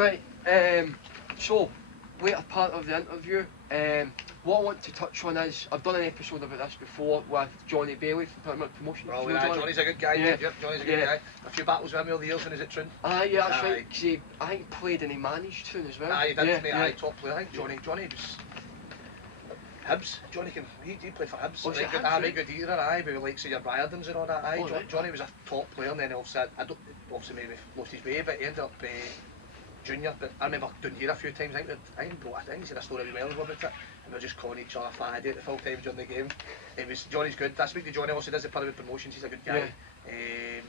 Right, so, later part of the interview, what I want to touch on is, I've done an episode about this before with Johnny Bailey from Tournament Promotions. Well, You know Johnny's a good guy, Yeah. Yep, Johnny's a good guy. A few battles with him over the years when he's at Troon. Yeah, that's right, 'cause I think he played and he managed Troon as well. He did, mate, top player. I think Johnny was... Hibs. He played for Hibs. Was it Hibs, Very right? good era, with like your Briardons and all that. Right. Johnny was a top player, and then obviously maybe lost his way, but he ended up junior. But I remember down here a few times. I think he said a story with Wells about it, and we were just calling each other fat idiot the full time during the game. Johnny's good. I speak to Johnny. Also does the Pyramid Promotions. He's a good guy. Yeah.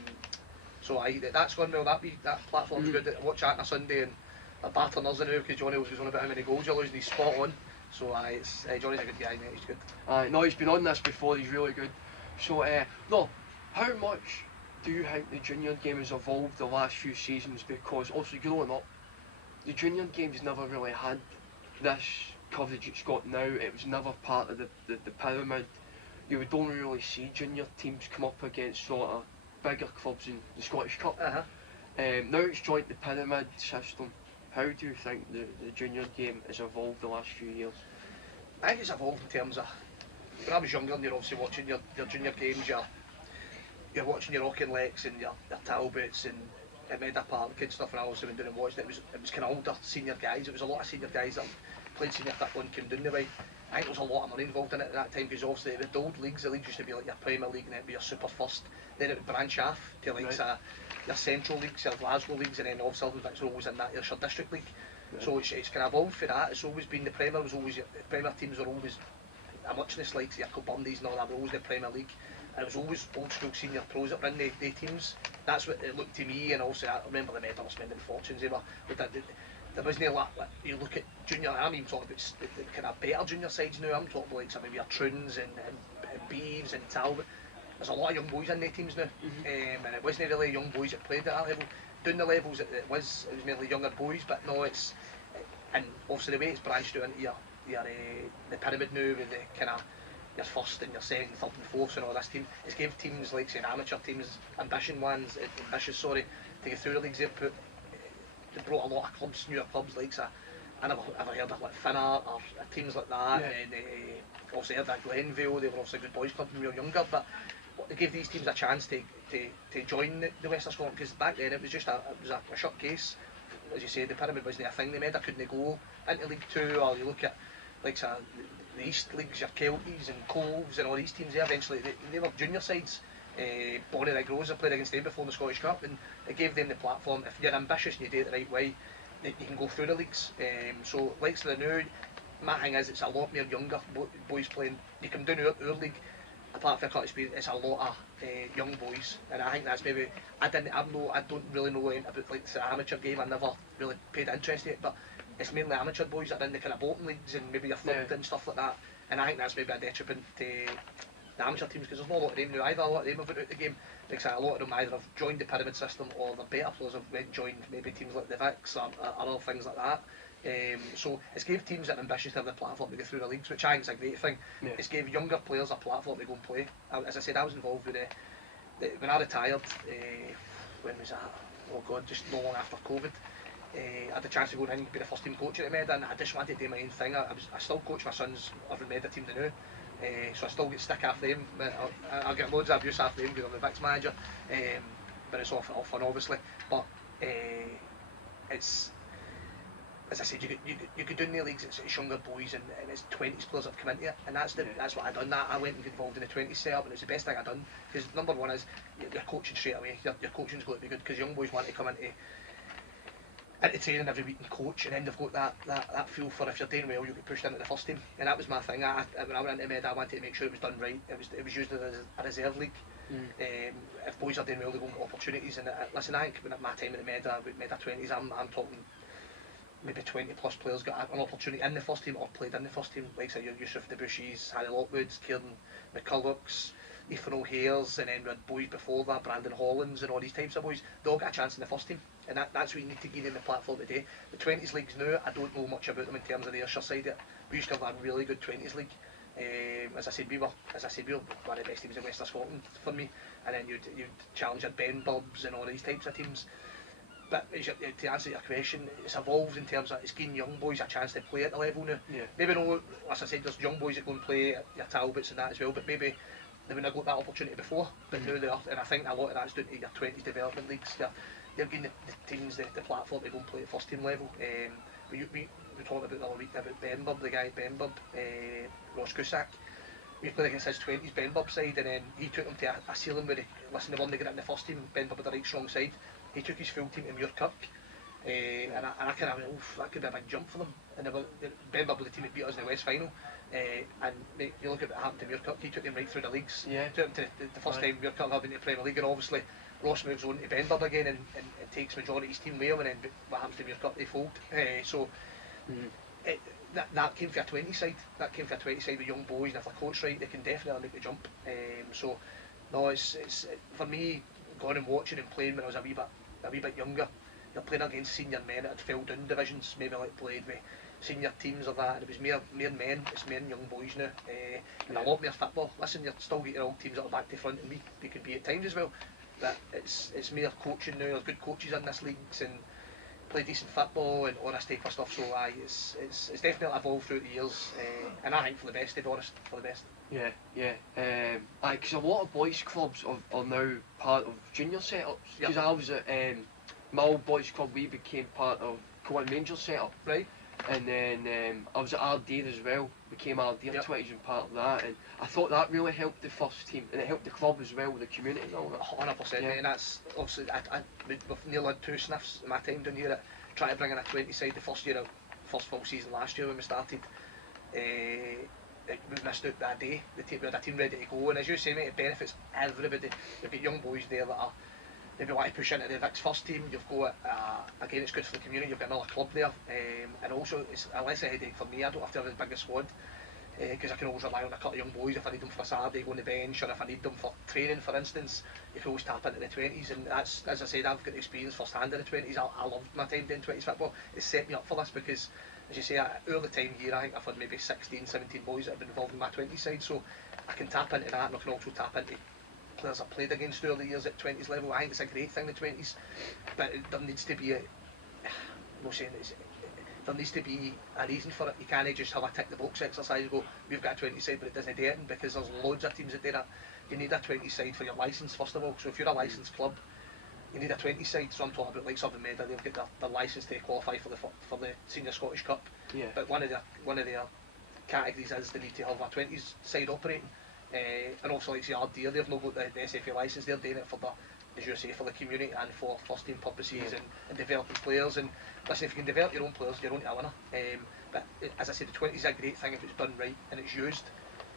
So that's gone well. That platform's good. I watch that on a Sunday and a batter us now because Johnny was on about how many goals you're losing. He's spot on. So Johnny's a good guy, mate. He's good. No, he's been on this before. He's really good. So no, how much do you think the junior game has evolved the last few seasons? Because also growing up, the junior game's never really had this coverage it's got now. It was never part of the pyramid. You don't really see junior teams come up against sort of bigger clubs in the Scottish Cup. Uh-huh. Now it's joined the pyramid system. How do you think the junior game has evolved the last few years? I think it's evolved in terms of, when I was younger and you're obviously watching your junior games, you're watching your Auchinlecks and your Talbots and Meda Park and stuff, and I also went down and watched it. It was kind of older senior guys. It was a lot of senior guys that played senior football and came down the way. I think there was a lot of money involved in it at that time, because obviously the old leagues, the leagues used to be like your Premier League and it'd be your Super First. Then it would branch off to like your Central Leagues, your Glasgow Leagues, and then all Silverbacks were always in that your District League. Right. So it's kind of evolved for that. It's always been the Premier teams were always a muchness like your Kilburndies and all that, were always the Premier League. And it was always old school senior pros that were in the teams. That's what it looked to me, and also I remember the Meda were spending fortunes. There wasn't a lot. You look at junior. I'm even talking about the kind of better junior sides now. I'm talking about like some of your Troons and Beeves and Talbot. There's a lot of young boys in their teams now, and it wasn't really young boys that played at that level. Down the levels it was mainly younger boys, but no, and obviously the way it's branched out into the pyramid now with the kind of your first and your second, third and fourth and all this team. It's gave teams like say amateur teams, ambitious, to get through the leagues. They brought a lot of clubs, newer clubs like I never ever heard of like Finnar or teams like that. And obviously heard that Glenville. They were obviously a good boys club when we were younger, but they gave these teams a chance to join the West of Scotland, because back then it was just a short case. As you say, the pyramid wasn't a thing. The Meda couldn't go into League 2, or you look at like the East Leagues, your Kelties and Coves and all these teams there. Eventually they were junior sides. Bonnie Rig Rose, I played against them before the Scottish Cup, and it gave them the platform. If you're ambitious and you do it the right way, you can go through the leagues. So like the new, my thing is it's a lot more younger boys playing. You come down our league, apart from cut experience, it's a lot of young boys, and I think that's maybe I don't really know anything about like the amateur game. I never really paid interest in it, but it's mainly amateur boys that are in the kind of Bolton leagues and maybe your third and stuff like that. And I think that's maybe a detriment to the amateur teams, because there's not a lot of them now either. A lot of them have went out the game. Like a lot of them either have joined the pyramid system, or the better players have joined maybe teams like the Vicks or other things like that. So it's gave teams that are ambitious to have the platform to go through the leagues, which I think is a great thing. It's gave younger players a platform to go and play. As I said, I was involved with when I retired. When was that? Oh God, just not long after COVID. I had the chance to go in and be the first team coach at the Meda, and I just wanted to do my own thing. I still coach my sons every Meda team they know. So I still get stick after them. I get loads of abuse after them because I'm the Vicks manager, but it's all fun obviously. But it's, as I said, you could do in the leagues, it's younger boys and it's 20s players that come into it, and that's what I done. I went and got involved in the 20s setup, and it's the best thing I done, because number one is you're coaching straight away. Your coaching's got to be good, because young boys want to come into training every week and coach, and then they've got that feel for if you're doing well, you'll get pushed into the first team. And that was my thing. When I went into Med, I wanted to make sure it was done right. It was used as a reserve league. If boys are doing well, they go and get opportunities. And listen, I think when at my time at the Meda 20s, I'm talking maybe 20 plus players got an opportunity in the first team or played in the first team. Like say Yusuf Debushies, Harry Lockwoods, Kieran McCullochs, Ethan O'Hare's, and then we had boys before that, Brandon Hollands and all these types of boys. They all got a chance in the first team, and that's what you need to give them the platform today. The 20s leagues now, I don't know much about them in terms of the Ayrshire side yet. We used to have a really good 20s league. As I said, we were one of the best teams in West of Scotland for me, and then you'd challenge your Ben Bubbs and all these types of teams. But to answer your question, it's evolved in terms of it's giving young boys a chance to play at the level now. Yeah. Maybe no, as I said, there's young boys that go and play at your Talbots and that as well, but maybe they wouldn't have got that opportunity before, but now they are, and I think a lot of that's down to your 20s development leagues. They're giving the teams the platform to go and play at first team level. We talked about the other week about Benburb, the guy at Benburb, Ross Cusack. We played against his 20s Benburb side, and then he took them to a ceiling where the one they got in the first team, Benburb had a right strong side. He took his full team to Muirkirk, and I kind of went, that could be a big jump for them. And Benburb were the team that beat us in the West final. And you look at what happened to Muirkirk, he took them right through the leagues. Yeah. Took them to the first time Muirkirk have been in the Premier League, and obviously Ross moves on to Benburb again and takes majority of his team with him, and then what happens to Muirkirk, they fold. That came for a 20 side. That came for a 20 side with young boys, and if they're coached right, they can definitely make the jump. So no, it's for me, going and watching and playing when I was a wee bit younger. You're playing against senior men that had fell down divisions, maybe like played with senior teams or that, and it was mere men, it's mere young boys now, and a lot more football. Listen, you still get your old teams that are back to front, and we could be at times as well, but it's mere coaching now. There's good coaches in this leagues and play decent football and all this type of stuff, so it's definitely evolved throughout the years, and I think for the best, to be honest, for the best. Yeah. Because a lot of boys clubs are now part of junior setups, because I was at my old boys club, we became part of Cowan Rangers setup. Right. And then I was at Ardere as well, became Ardere Yep. 20s and part of that, and I thought that really helped the first team, and it helped the club as well, the community and all that. 100%, Yeah. and that's obviously, we've nearly had 2 sniffs in my time down here at trying to bring in a 20 side the first full season last year when we started. We missed out that day. We had a team ready to go, and as you say, mate, it benefits everybody. You've got young boys there that are maybe want to push into the Vic's first team. You've got, again, it's good for the community, you've got another club there, and also it's a less a headache for me. I don't have to have as big a squad, because I can always rely on a couple of young boys if I need them for a Saturday, go on the bench, or if I need them for training, for instance. You can always tap into the 20s, and that's, as I said, I've got experience first hand in the 20s. I loved my time doing 20s football. It set me up for this because, as you say, over the time here, I think I've had maybe 16, 17 boys that have been involved in my 20 side, so I can tap into that, and I can also tap into players I've played against through the years at 20s level. I think it's a great thing, the 20s, but there needs to be there needs to be a reason for it. You can't just have a tick the box exercise and go, we've got a 20 side but it doesn't do it, because there's loads of teams that do that. You need a 20 side for your licence first of all, so if you're a licensed club you need a 20 side. So I'm talking about like Southern Meadow, they've got their licence to qualify for the Senior Scottish Cup. Yeah. But one of their categories is they need to have a 20s side operating. And also like Ardere, they've not got the SFA licence, they're doing it for the, as you say, for the community and for first team purposes, and developing players. And listen, if you can develop your own players, you're only a winner. But as I said, the 20s is a great thing if it's done right and it's used,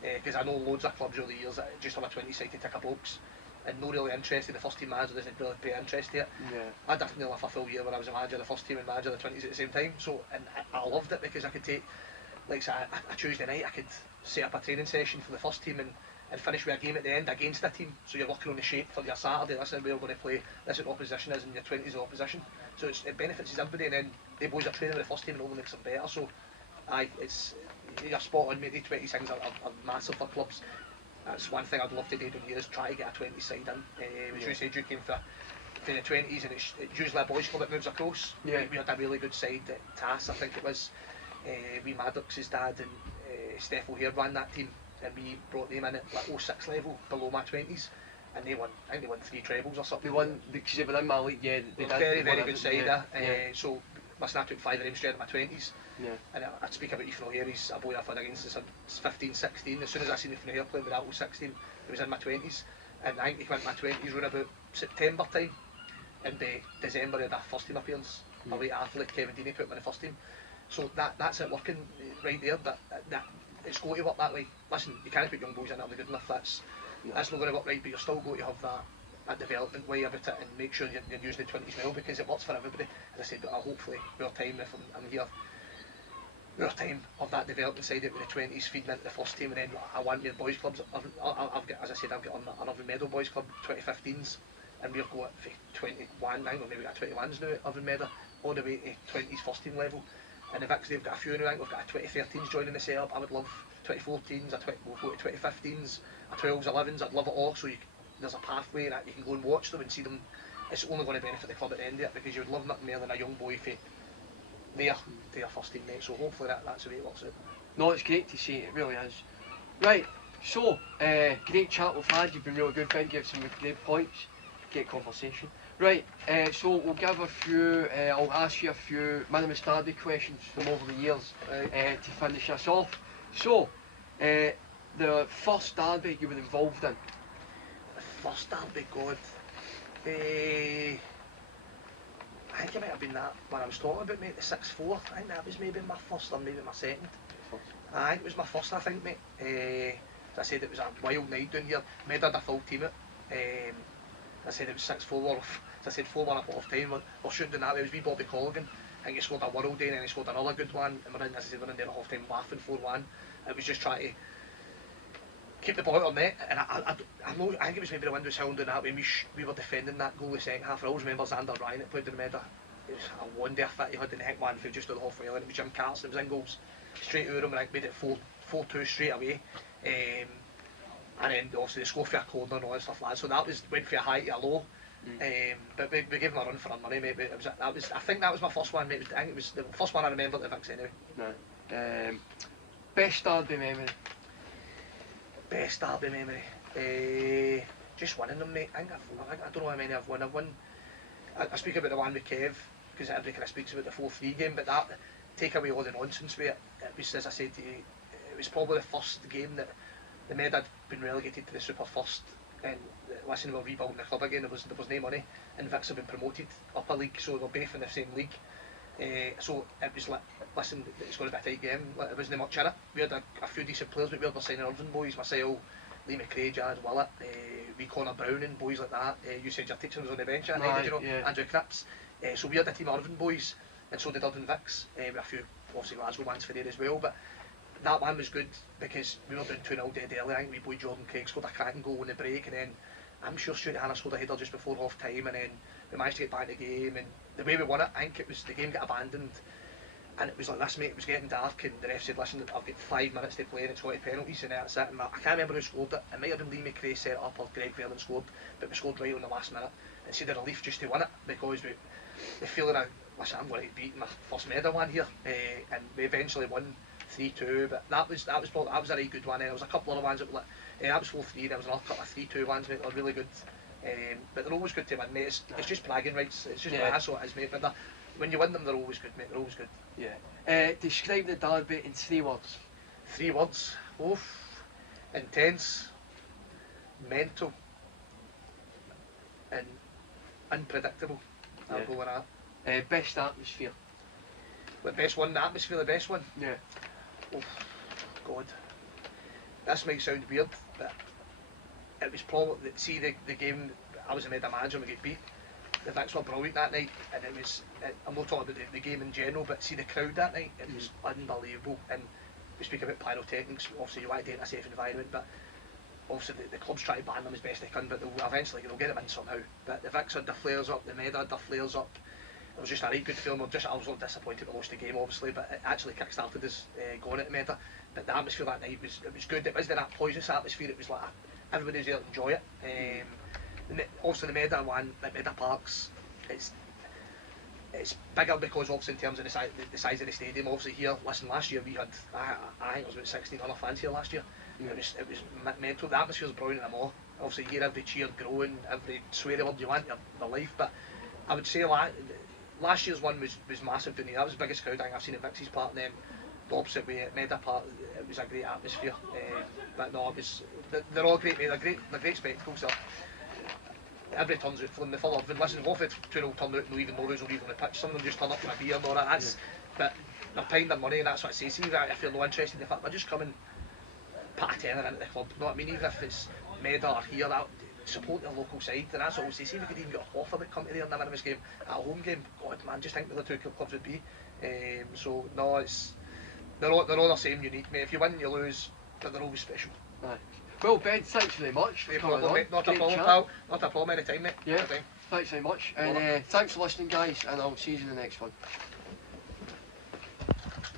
because I know loads of clubs over the years that just have a 20 side to tick a box and not really interested. The first team manager doesn't really pay interest to it. I definitely lived a full year when I was a manager of the first team and manager of the 20s at the same time, so, and I loved it because I could take, like say, a Tuesday night I could set up a training session for the first team and finish with a game at the end against a team, so you're working on the shape for your Saturday. Listen, we're going to play, this is what opposition is, and your 20s is opposition, so it benefits everybody, and then the boys are training with the first team and it only makes them better. So you're spot on, mate. The 20 things are massive for clubs. That's one thing I'd love to do down here, is try to get a 20 side in. As you said, you came for the 20s, and it's usually a boys club that moves across. We had a really good side at TAS, I think it was. Wee Maddox's dad and Steph O'Hare ran that team, and we brought them in at like 06 level, below my 20s, and I think they won 3 trebles or something. They won, because they were in my league, they did. Very good side. So listen, I took 5 of them straight in my 20s. And I'd speak about Ethan O'Hare, he's a boy I've had against since 15, 16. As soon as I seen Ethan O'Hare playing with that 16, he was in my 20s. And I think he went in my 20s around about September time. In December he had a first team appearance. A late athlete, Kevin Deaney, put him in the first team. So that's it working right there. That it's going to work that way. Listen, you can't put young boys in that be good enough. That's not going to work right, but you're still going to have that development way about it, and make sure you're using the 20s well, because it works for everybody. As I said, but hopefully more time, if I'm here, more time of that development side out with the 20s feeding into the first team, and then I want your boys clubs. I've got, as I said, I've got an Irvine Meadow boys club 2015s, and we've got 21, I think we've maybe got 21s now at Irvine Meadow, all the way to 20s first team level. And the Vics, they've got a few now. I think we've got a 2013s joining the setup. I would love 2014s, we'll go to 2015s, a 12s, 11s. I'd love it all. So there's a pathway that you can go and watch them and see them it's only going to benefit the club at the end of it, because you would love nothing more than a young boy for there to your first team, mate. So hopefully that's the way it works out. No, it's great to see, it really is. Right, so, great chat we've had, you've been really good, Ben, gave some great points, great conversation. Right, so we'll give a few, I'll ask you a few minimus derby questions from over the years to finish us off. So, the first derby you were involved in? The first derby, God. I think it might have been that when I was talking about, mate, the 6-4. I think that was maybe my first or maybe my second. I think it was my first, I think, mate. As I said, it was a wild night down here. Made had a full team out. I said it was 6-4. As I said, 4-1 at half time. We're shooting down that way. It was wee Bobby Colligan. I think he scored a world day and then he scored another good one. And we're in, as I said, we're in there at half time laughing 4-1. It was just trying to keep the ball on net, and I think it was maybe the wind was howling down that way. We were defending that goal the second half. I always remember Xander Ryan that played in the middle. It was a wonder fit he had in the neck man for just at the halfway line. It was Jim Carson, it was in goals straight over him, and I made it 4-2 straight away. And then obviously they scored for a corner and all that stuff like that. So that went for a high to a low. But we gave him a run for our money, mate. But I think that was my first one, mate. I think it was the first one I remember at the Vicks anyway. No. Best derby memory? Best derby memory? Just winning them, mate. I don't know how many I've won. I speak about the one with Kev, because everybody kind of speaks about the 4-3 game, but that, take away all the nonsense with it, it was, as I said to you, it was probably the first game that the Med had been relegated to the Super First, and listen, we were rebuilding the club again. There was no money, and Vicks had been promoted up a league, so they were both in the same league. So it was like, listen, it's going to be a tight game. Like, it wasn't much in it. We had a few decent players, but we were signing Irvine boys, myself, Lee McRae, Jared Willett, we Connor Brown and boys like that. You said your teacher was on the bench that night, did you know? Yeah. Andrew Cripps. So we had a team of Irvine boys, and so did Irvine Vicks. With a few, obviously, Glasgow ones for there as well. But that one was good because we were doing 2-0 dead early. I think we boy Jordan Craig scored a cracking goal in the break, and then I'm sure Stuart Hannah scored a header just before half time, and then we managed to get back in the game. And the way we won it, I think it was the game got abandoned. And it was like this, mate, it was getting dark, and the ref said, listen, I've got 5 minutes to play and it's 20 penalties, and that's it. And I can't remember who scored it. It might have been Lee McRae set it up or Greg Vernon scored, but we scored right on the last minute. And see the relief just to win it, because the feeling of, listen, I'm going to beat my first medal one here, and we eventually won 3-2, but that was a really good one. And there was a couple other ones that were like, that was 4-3, there was another couple of 3-2 ones, mate, that were really good. But they're always good to win, mate. It's just bragging rights, it's just that's what it is, mate. But when you win them, they're always good, mate, they're always good. Yeah. Describe the derby in 3 words. 3 words. Oof. Intense, mental, and unpredictable. I'll go with that. Best atmosphere. The best one, the atmosphere, the best one. Yeah. Oof. God. This might sound weird, but it was probably, see the game, I was a manager and we get beat. The Vicks were brilliant that night, and it was, I'm not talking about the game in general, but see the crowd that night, it was unbelievable. And we speak about pyrotechnics, obviously you want to do it in a safe environment, but obviously the club's try to ban them as best they can, but eventually they'll get them in somehow. But the Vicks had their flares up, the Med had their flares up. It was just a right good film. I was a little disappointed we lost the game, obviously, but it actually kick-started us going at the Meta. But the atmosphere that night was good. It wasn't that poisonous atmosphere, it was like everybody was there to enjoy it. Obviously the Meta one, like Meta Parks, it's bigger because obviously in terms of the size of the stadium. Obviously here, listen, last year we had, I think it was about 1,600 fans here last year. It was mental. The atmosphere was brilliant in them all. Obviously you hear every cheer growing, every sweary word you want in your life. But I would say last year's one was massive down here. That was the biggest crowd I think I've seen at Vixie's Park, and then the opposite way at Meda Park, it was a great atmosphere. But no, it was, they're all great, mate. They're great spectacles. Everybody turns out for them. The full Irvine. Listen, half the 2-0 turn out and no even know who's on the pitch. Some of them just turn up for a beer and all that. But they're paying their money, and that's what I say. See, if you're no interested in the fact, they're just coming, put a tenner into the club. You know what I mean? Even if it's Meda or here, support their local side, and that's what I say. See if we could even get a offer that come to there in the minimus game, at a home game. God, man, just think where the 2 clubs would be. So no, they're all the same, unique, mate. If you win, you lose, but they're always special. Aye. Well, Ben, thanks very much. No problem, mate. Not a problem, pal. Not a problem anytime, mate. Yeah. Thanks very much, and thanks for listening, guys, and I'll see you in the next one.